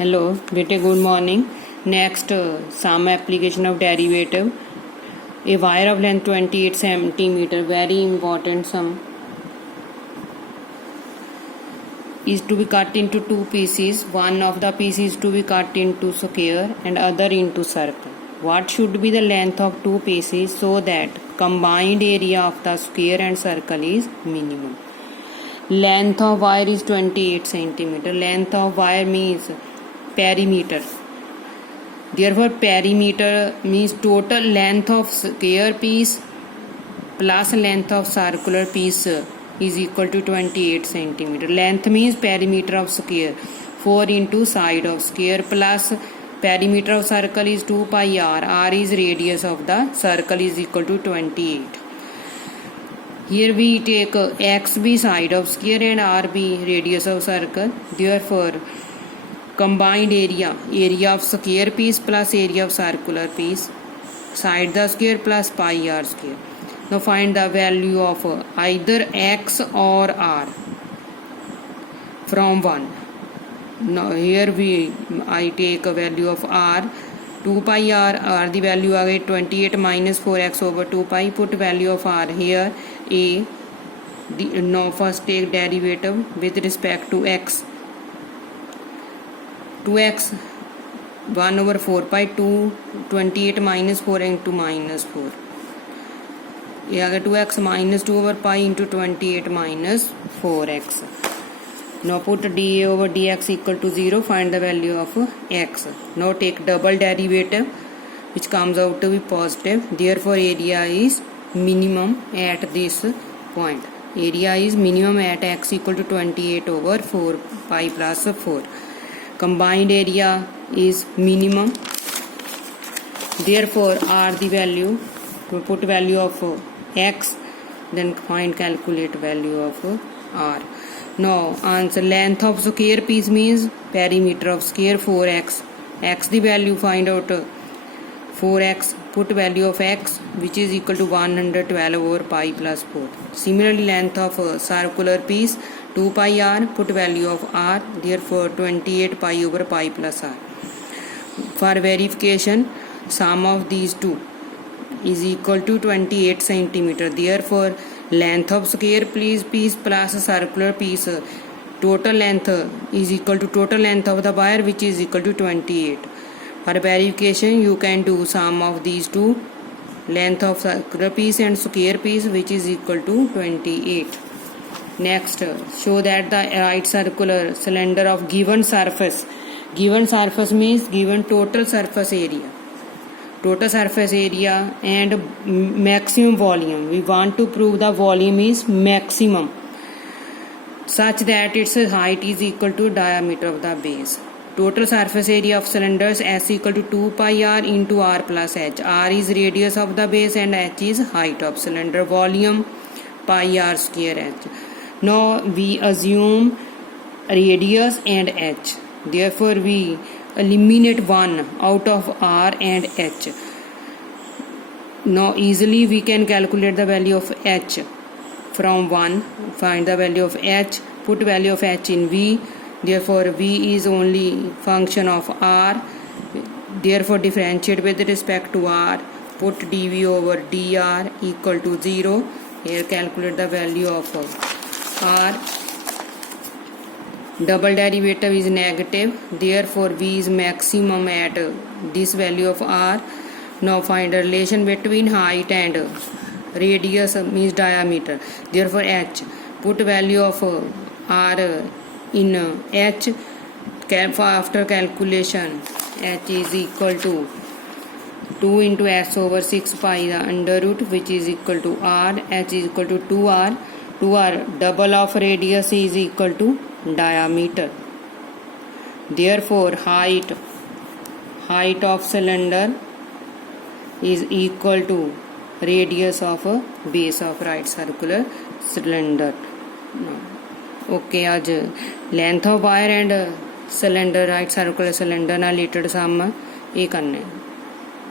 Hello, bete, good morning. Next, some application of derivative. A wire of length 28 centimeter, very important sum, is to be cut into two pieces. One of the pieces to be cut into square and other into circle. What should be the length of two pieces so that combined area of the square and circle is minimum? Length of wire is 28 centimeter. Length of wire means perimeter. Therefore, perimeter means total length of square piece plus length of circular piece is equal to 28 centimeter. Length means perimeter of square, 4 into side of square, plus perimeter of circle is 2 pi r. R is radius of the circle is equal to 28. Here we take x be side of square and r be radius of circle. Therefore, combined area of square piece plus area of circular piece, side the square plus pi r square. Now find the value of either x or r from 1. Now here I take a value of r, 2 pi r the value आ गई 28 minus 4x over 2 pi. Put value of r here a. Now first take derivative with respect to x. 2x 1 over 4 pi 2 28 minus 4 into minus 4. ये आ गया 2x minus 2 over pi into 28 minus 4x. Now put dA over dx equal to 0. Find the value of x. Now take double derivative which comes out to be positive. Therefore area is minimum at this point. Area is minimum at x equal to 28 over 4 pi plus 4. Combined area is minimum. Therefore r the value, we put value of x, then calculate value of r. Now answer length of square piece means perimeter of square 4x. X the value, find out 4x, put value of x which is equal to 112 over pi plus 4. Similarly length of circular piece 2 pi r, put value of r, therefore 28 pi over pi plus r. For verification, sum of these two is equal to 28 centimeter. Therefore length of square piece plus circular piece total length is equal to total length of the wire which is equal to 28. For verification you can do sum of these two, length of circular piece and square piece which is equal to 28. Next, show that the right circular cylinder of given surface means given total surface area and maximum volume. We want to prove the volume is maximum such that its height is equal to diameter of the base. Total surface area of cylinders S equal to 2 pi r into r plus h. R is radius of the base and h is height of cylinder. Volume pi r square h. Now we assume radius and h. Therefore we eliminate 1 out of r and h. Now easily we can calculate the value of h from 1. Find the value of h, put value of h in v. Therefore v is only function of r. Therefore differentiate with respect to r. Put dv over dr equal to 0. Here calculate the value of r. Double derivative is negative. Therefore v is maximum at this value of r. Now find a relation between height and radius means diameter. Therefore h. Put value of r in h. After calculation h is equal to 2 into s over 6 pi the under root which is equal to r. H is equal to 2r. 2r double of radius is equal to diameter. Therefore height of cylinder is equal to radius of base of right circular cylinder. Okay, आज length of wire and cylinder right circular cylinder ना related sum ये करने